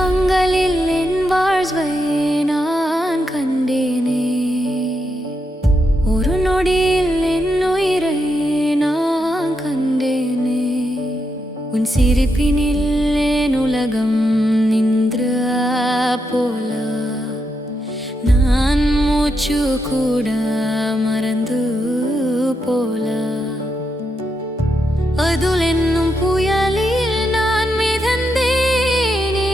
கண்களில் என் வாழ்வை நான் கண்டேனே. ஒரு நொடியில் என் உயிரை நான் கண்டேனே. உன் சிரிப்பினில் என் உலகம் நின்று போல நான் மூச்சு கூட மறந்து போல. அதுல் என்னும் புயலில் நான் மிதந்தேனே.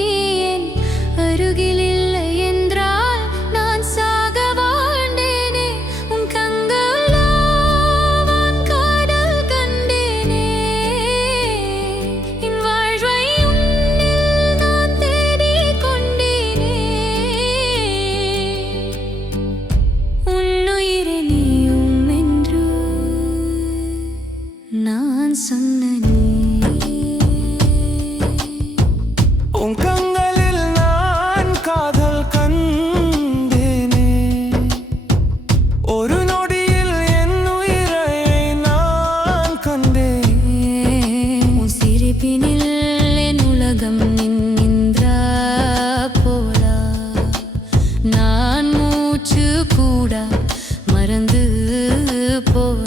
நீ என் அருகில் இல்லை என்றால் நான் சாக வாழ்ந்தேனே. உன் கண்களால் காதல் கண்டேனே. என் வாழ்வை உன்னில் நான் தேடிக் கொண்டேனே. உன்னுயிரே நீயும் என்று நான் சொன்னேனே. உன் கண்களில் நான் காதல் கண்டேனே. ஒரு நொடியில் என் உயிரை நான் கண்டேன். உன் சிரிப்பினில் என் உலகம் நின்ற போல நான் மூச்சு கூட மறந்து போல.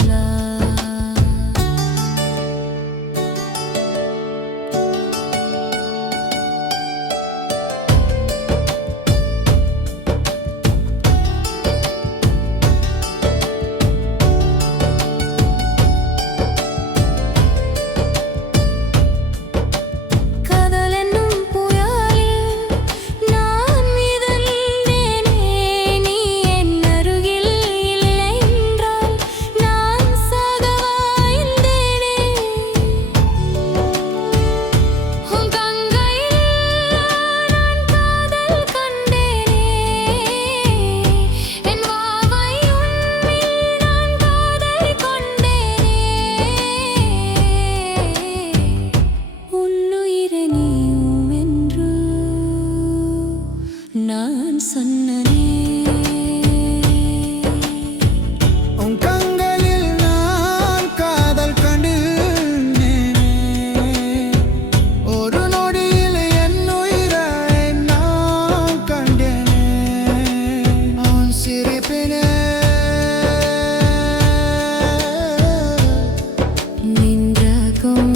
நான் சொன்னனே. உன் கண்களில் நான் காதல் கண்டேனே. ஒரு நொடியில் என் உயிரை நான் கண்டேனே. உன் சிரிப்பினில் நின்றகும்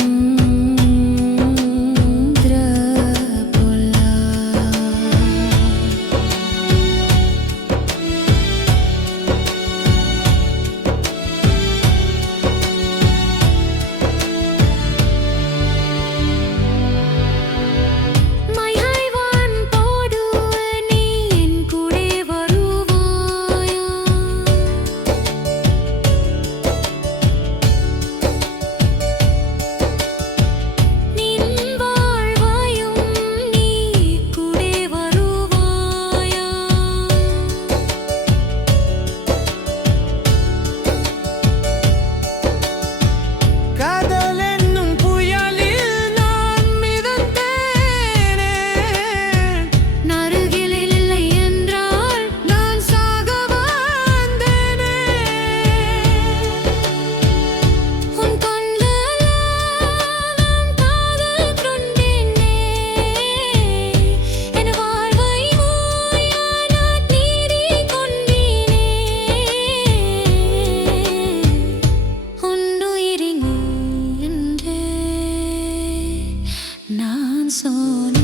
நான் சொன்னேன்.